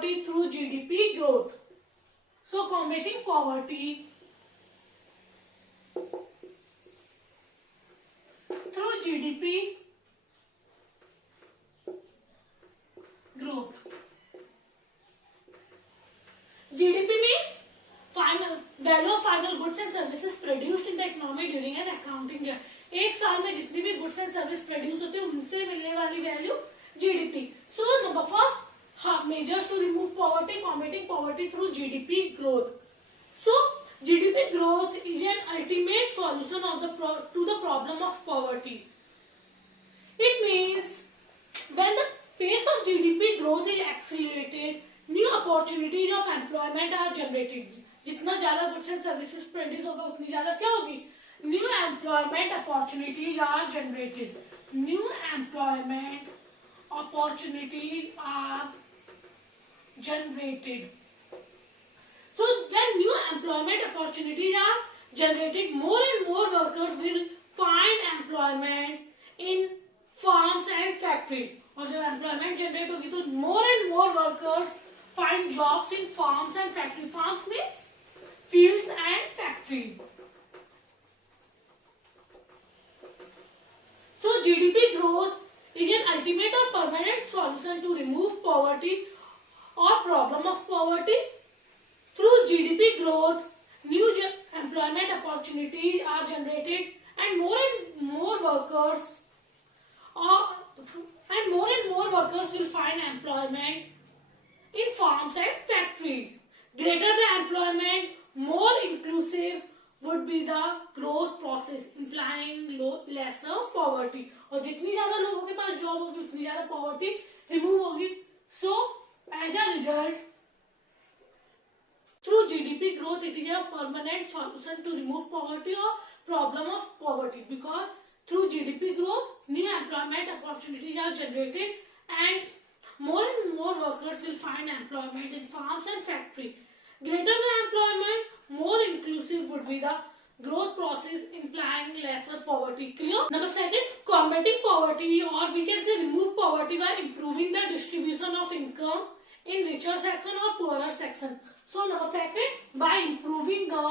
poverty through GDP growth. So combating poverty through GDP growth. GDP means final value of final goods and services produced in the economy during an accounting year. एक साल में जितनी भी goods and service produce होती है उनसे मिलने वाली value GDP. So number first measures to remove poverty, combating poverty through GDP growth. सो GDP growth is an ultimate solution to the problem of poverty. It means when the pace of GDP growth is accelerated, new opportunities of employment are generated. जितना ज्यादा goods and services produce होगा उतनी ज्यादा क्या होगी, new employment opportunities are generated. New employment opportunities are generated. So when new employment opportunities are generated, more and more workers will find employment in farms and factories. और जब employment generate होगी तो more and more workers find jobs in farms and factories. Farms means fields and factory. So GDP growth is an ultimate or permanent solution to remove poverty or problem of poverty. Through GDP growth, new employment opportunities are generated, and more and more workers will find employment in farms and factories. Greater the employment, more inclusive would be the growth process, implying lesser poverty. और जितनी ज्यादा लोगों के पास job होगी उतनी ज्यादा poverty remove होगी. So as a result, through GDP growth, it is a permanent solution to remove poverty or problem of poverty, because through GDP growth, new employment opportunities are generated, and more workers will find employment in farms and factories. Greater the employment, more inclusive would be the growth process, implying lesser poverty. Clear? Number second, combating poverty, or we can say remove poverty by improving the distribution of income in richer section or poorer section. So now second, by improving the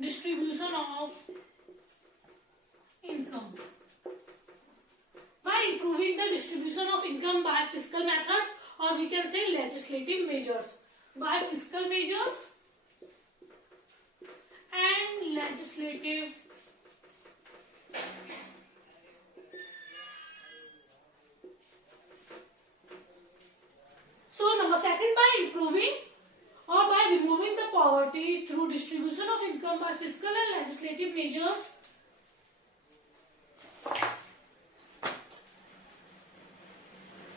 distribution of income. By improving the distribution of income by fiscal methods, or we can say legislative measures. By fiscal measures and legislative So number second, by improving or by removing the poverty through distribution of income by fiscal and legislative measures.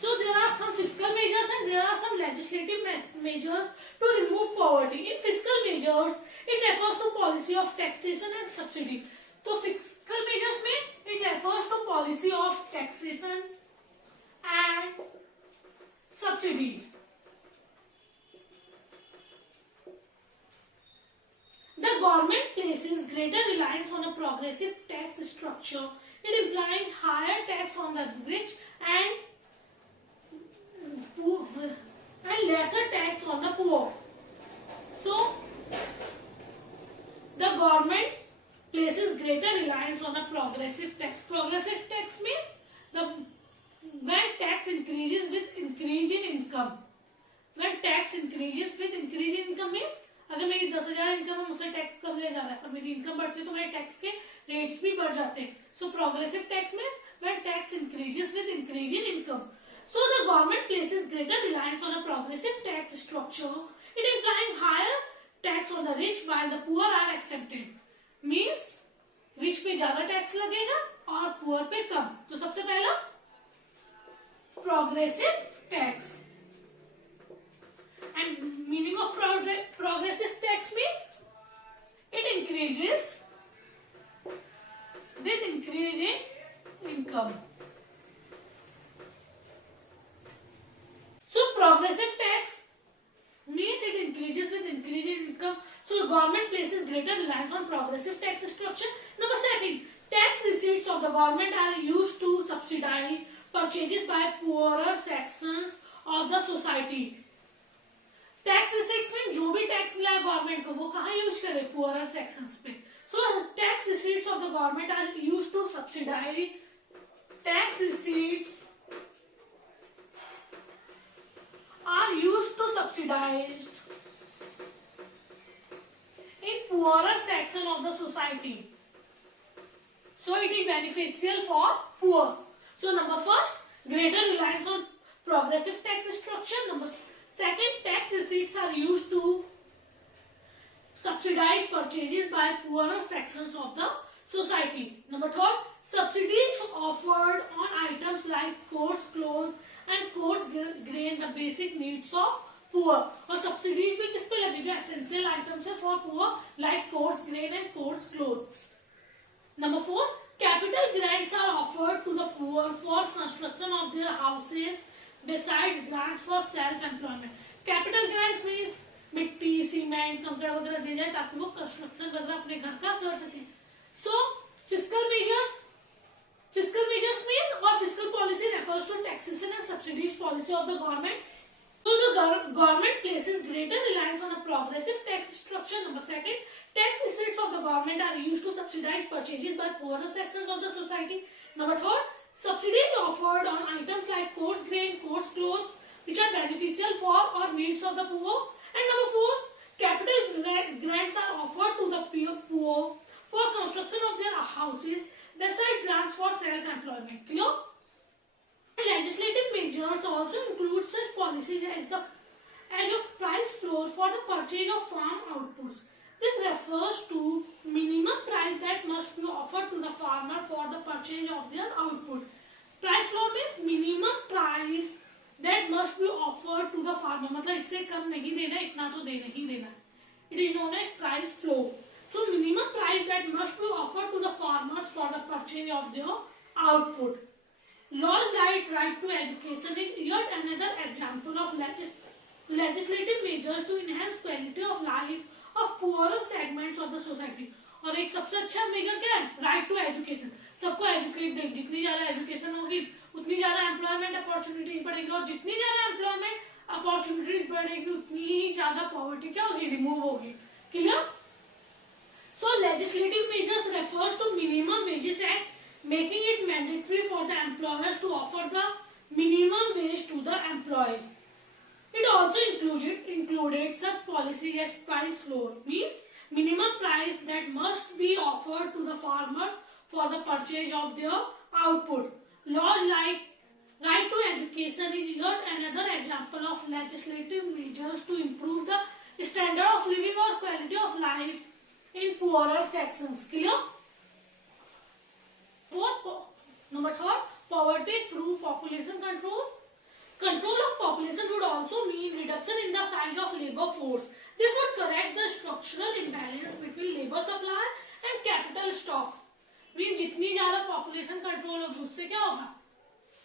So there are some fiscal measures and there are some legislative measures to remove poverty. In fiscal measures, it refers to policy of taxation and subsidy. So fiscal measures में it refers to policy of taxation and subsidies. The government places greater reliance on a progressive tax structure. It implies higher tax on the rich and lesser tax on the poor. So the government places greater reliance on a progressive tax. Progressive tax means when tax increases with increase in income. When tax increases with increase in income means अगर मेरी 10,000 income है मुझसे tax कम ले जा रहा है, पर मेरी इनकम बढ़ती है तो मेरे टैक्स के रेट्स भी बढ़ जाते हैं. सो प्रोग्रेसिव टैक्स में when tax increases with increase in income. So the government places greater reliance on a progressive tax structure. It implying higher tax on the rich while the poor are exempted. Means rich पे ज्यादा tax लगेगा और poor पे कम. तो सबसे पहला progressive tax. And meaning of progressive tax means it increases with increase in income. So progressive tax means it increases with increase in income. So government places greater reliance on progressive tax structure. Number second, tax receipts of the government are used to subsidize purchases by poorer sections of the society. Tax receipts में जो भी tax मिला है government को वो कहाँ use करे, poorer sections पे. So tax receipts of the government are use to subsidise, tax receipts are used to subsidize in poorer section of the society. So it is beneficial for poor. So number first, greater reliance on progressive tax structure. Number second, tax receipts are used to subsidize purchases by poorer sections of the society. Number third, subsidies offered on items like coarse clothes and coarse grain, the basic needs of poor. और subsidies भी किस पे लगी, जो essential items है for poor like coarse grain and coarse clothes. Number four, capital grants are offered to the poor for construction of their houses besides grants for self-employment. Capital grants means मिट्टी, cement, कंकड़ वगैरह दे जाए ताकि वो construction वगैरह अपने घर का कर सके. So fiscal measures mean or fiscal policy refers to taxation and subsidies policy of the government. So the government places greater reliance on a progressive tax structure. Number second, tax receipts of the government are used to subsidize purchases by poorer sections of the society. Number third, subsidies offered on items like coarse grain, coarse clothes, which are beneficial for or needs of the poor. And number fourth, capital grants are offered to the poor for construction of their houses, beside grants for self-employment. Clear? Legislative measures also include such policies as of price floors for the purchase of farm outputs. This refers to minimum price that must be offered to the farmer for the purchase of their output. Price floor means minimum price that must be offered to the farmer. मतलब इससे कम नहीं देना, इतना तो देना ही देना. It is known as price floor. So minimum price that must be offered to the farmers for the purchase of their output. Laws like right to education is yet another example of legislative measures to enhance quality of life of poorer segments of the society. और एक सबसे अच्छा major क्या है, right to education. सबको educate दे, जितनी ज्यादा education होगी उतनी ज्यादा एम्प्लॉयमेंट अपॉर्चुनिटीज बढ़ेगी, और जितनी ज्यादा एम्प्लॉयमेंट अपॉर्चुनिटीज बढ़ेगी उतनी ही ज्यादा पॉवर्टी क्या होगी, रिमूव होगी. Clear? So legislative measures refers to Minimum Wages Act, making it mandatory for the employers to offer the minimum wage to the employees. It also included such policy as price floor, means minimum price that must be offered to the farmers for the purchase of their output. Laws like right to education is yet another example of legislative measures to improve the standard of living or quality of life in poorer sections. Clear? Number third, poverty through population control. Control of population would also mean reduction in the size of labor force. This would correct the structural imbalance between labor supply and capital stock. Mean जितनी ज्यादा population control होगी उससे क्या होगा,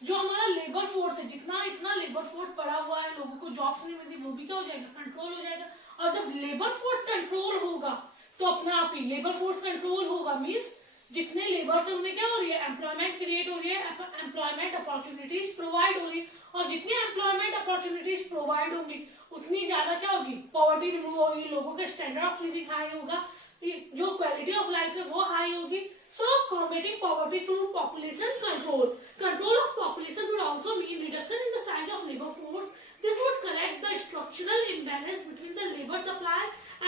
जो हमारा labour force है, जितना इतना लेबर फोर्स बढ़ा हुआ है, लोगों को जॉब्स नहीं मिलती, वो भी क्या हो जाएगा, कंट्रोल हो जाएगा. और जब लेबर फोर्स कंट्रोल होगा तो अपना आप ही लेबर फोर्स कंट्रोल होगा, मीन्स जितने लेबर से उन्हें क्या हो रही है, एम्प्लॉयमेंट क्रिएट हो रही है, एम्प्लॉयमेंट अपॉर्चुनिटीज प्रोवाइड हो रही है, और जितनी एम्प्लॉयमेंट अपॉर्चुनिटीज प्रोवाइड होंगी उतनी ज्यादा क्या होगी, पॉवर्टी रिमूव होगी, लोगों का स्टैंडर्ड ऑफ लिविंग हाई होगा, जो क्वालिटी ऑफ लाइफ है वो हाई होगी. So combating poverty through population control. Control of population would also mean reduction in the size of labor force. This would correct the structural imbalance between the labor supply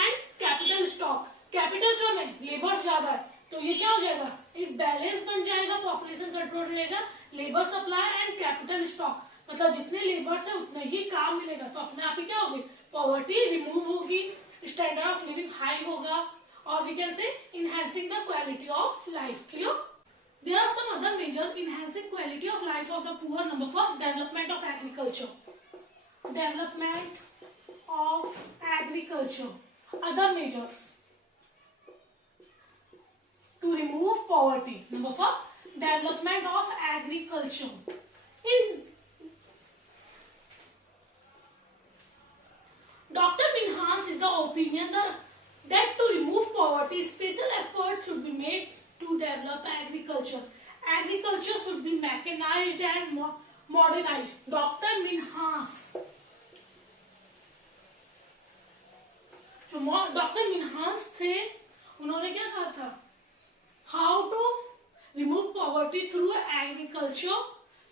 and capital stock. Capital कम है, labour ज्यादा है, तो ये क्या हो जाएगा, एक balance बन जाएगा, पॉपुलेशन कंट्रोल रहेगा, labour supply and capital stock, मतलब जितने लेबर्स है उतने ही काम मिलेगा, तो अपने आप ही क्या होगी, पॉवर्टी रिमूव होगी, स्टैंडर्ड ऑफ लिविंग हाई होगा, or we can say enhancing the quality of life. Clear? There are some other measures enhancing quality of life of the poor. Number first, development of agriculture. Development of agriculture. Other measures to remove poverty. Number four, development of agriculture. In Dr. Minhas is the opinion that to remove poverty, special efforts should be made to develop agriculture. Agriculture should be mechanized and modernized. Dr. Minhas. जो doctor Minhas थे, उन्होंने क्या कहा था? How to remove poverty through agriculture.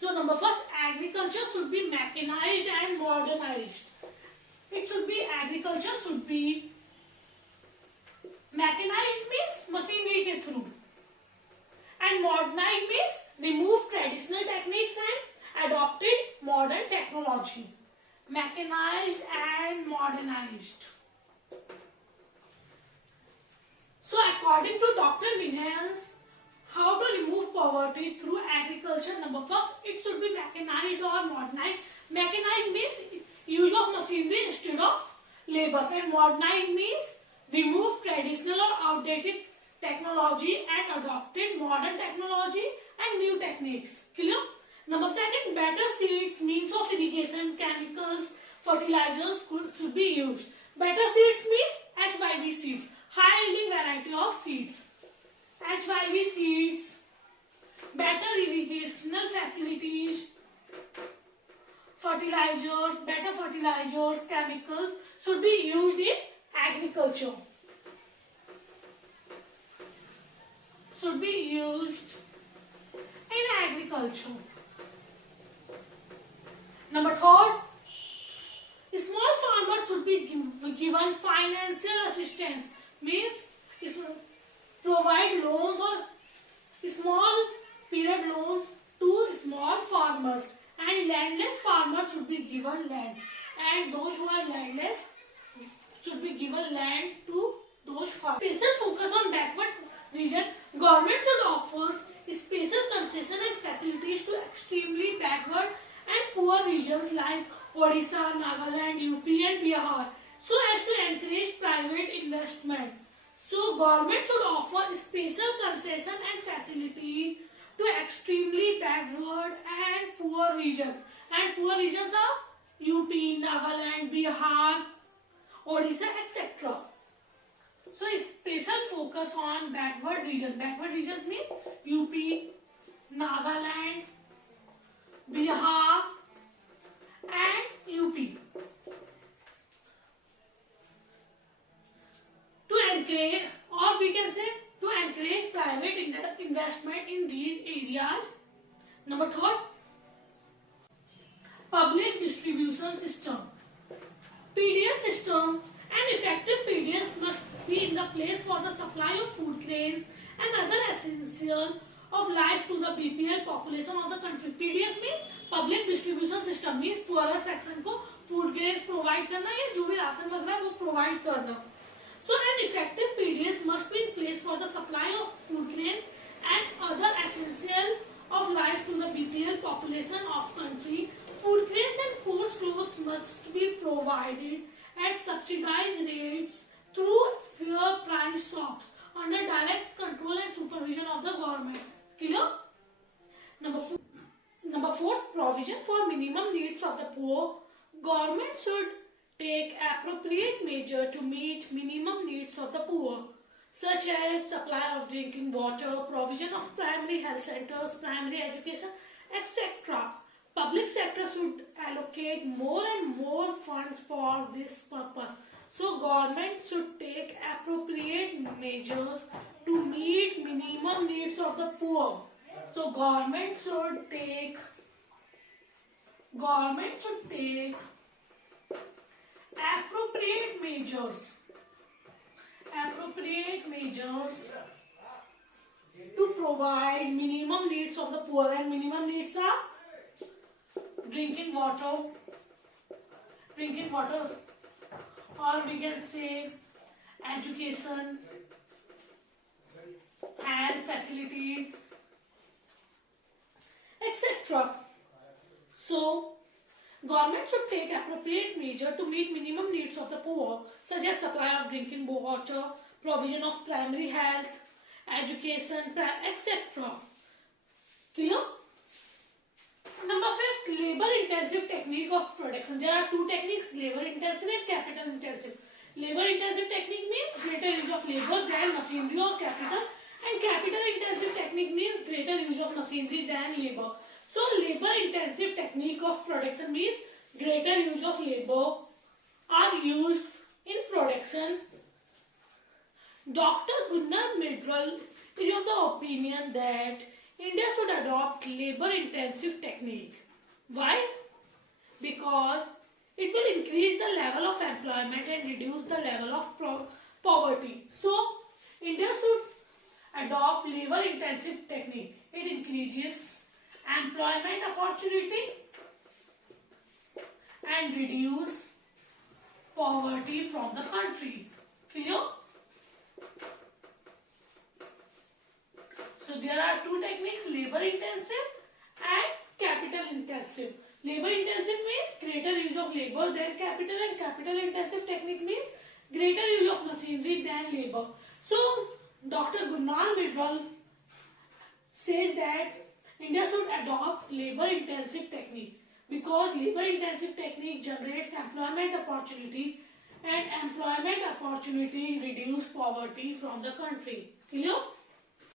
So number first, agriculture should be mechanized and modernized. It should be, agriculture should be mechanized means machinery के through, and modernized means remove traditional techniques and adopted modern technology. Mechanized and modernized. So according to Dr. Minhas, how to remove poverty through agriculture, number first, it should be mechanized or modernized. Mechanized means use of machinery instead of labor, and modernized means remove traditional or outdated technology and adopted modern technology and new techniques. Clear? Number second, better seeds, means of irrigation, chemicals, fertilizers should be used. Better seeds means HYV seeds, high yielding variety of seeds. HYV seeds, better irrigational facilities, fertilizers, better fertilizers, chemicals should be used in agriculture. Should be used in agriculture. Number third, small farmers should be given financial assistance, means provide loans or small period loans to small farmers, and landless farmers should be given land, and those who are landless should be given land to those farmers. Special focus on backward region. Government should offer special concession and facilities to extremely backward and poor regions like Odisha, Nagaland, UP and Bihar, so as to encourage private investment. So government should offer special concession and facilities to extremely backward and poor regions. And poor regions are UP, Nagaland, Bihar, Odisha, etc. So special focus on backward regions. Backward regions means UP, Nagaland, Bihar and UP. To encourage, or we can say to encourage private investment in these areas. Number third, public distribution system. PDS system, an effective PDS must be in the place for the supply of food grains and other essential of life to the BPL population of the country. PDS means public distribution system, means poorer section को food grains provide करना या जो भी ration लग रहा है वो provide करना. So an effective PDS must be in place for the supply of food grains and other essential of life to the BPL population of country. Food grains and coarse cloth must be provided at subsidized rates through fair price shops under direct control and supervision of the government. Clear? Number four, provision for minimum needs of the poor. Government should take appropriate measure to meet minimum needs of the poor, such as supply of drinking water, provision of primary health centers, primary education, etc. Public sector should allocate more and more funds for this purpose. So government should take appropriate measures to meet minimum needs of the poor. So government should take appropriate measures to provide minimum needs of the poor, and minimum needs are drinking water, or we can say education, health facilities, etc. So government should take appropriate measure to meet minimum needs of the poor, such as supply of drinking water, provision of primary health, education, etc. Clear? Number 5, labor-intensive technique of production. There are two techniques: labor-intensive and capital-intensive. Labor-intensive technique means greater use of labor than machinery or capital, and And capital intensive technique means greater use of machinery than labor. So labor intensive technique of production means greater use of labor are used in production. Dr. Gunnar Myrdal is of the opinion that India should adopt labor intensive technique. Why? Because it will increase the level of employment and reduce the level of poverty. So India should adopt labor intensive technique. It increases employment opportunity and reduce poverty from the country. Clear? So there are two techniques, labor intensive and capital intensive. Labor intensive means greater use of labor than capital, and capital intensive technique means greater use of machinery than labor. So Dr. Gunnar Myrdal says that India should adopt labor intensive technique because labor intensive technique generates employment opportunity and employment opportunity reduce poverty from the country. Clear?